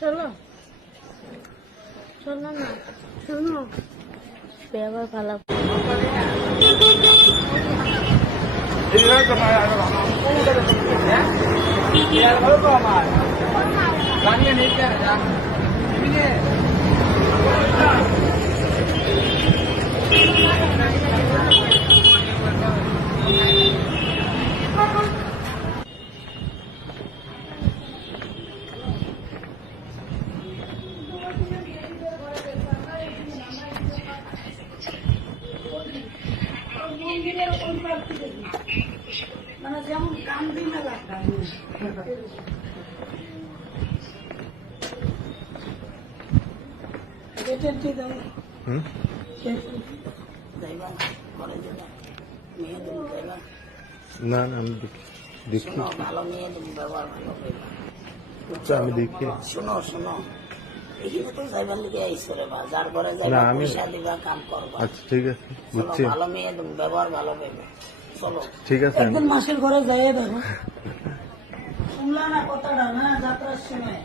চলো চলো না শোনো ব্যবহার ভালো মানে যেমন কান দিন না না না আমি দেখি ভালো মেয়ে ব্যবহার ভালো আচ্ছা আমি দেখি শোনো শোনো এখানে তো যাইবার লিগে আইসো রে বা যার ঘরে যাইবা পয়সা দিবা কাম করবা আচ্ছা ঠিক আছে বুঝছি ভালো মেয়ে ব্যবহার ভালো পেবে চলো ঠিক আছে একদিন মাসের ঘরে যাইয়ে দেখো শুনলা না কথাটা না যাত্রার সময়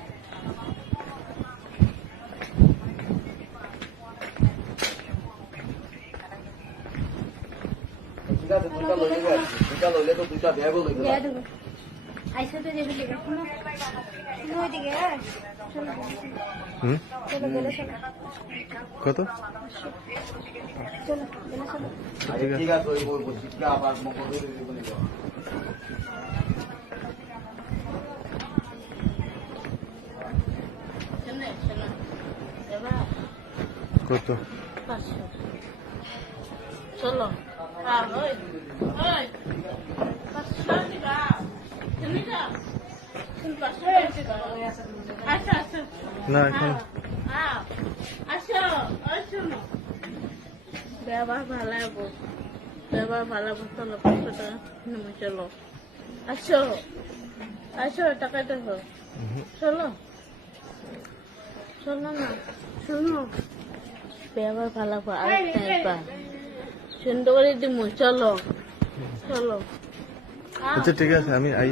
কত ঠিক আছে কত চলো না এখন ব্যবহার ভালো হবো ব্যবহার ভালো হবো চলো 500 টাকা নেমে চলো আসো আসো টাকা দেখো চলো চলো না শোনো ব্যবহার ভালো হবো আরেকটা সুন্দর করে দিমু চলো চলো আচ্ছা ঠিক আছে আমি আই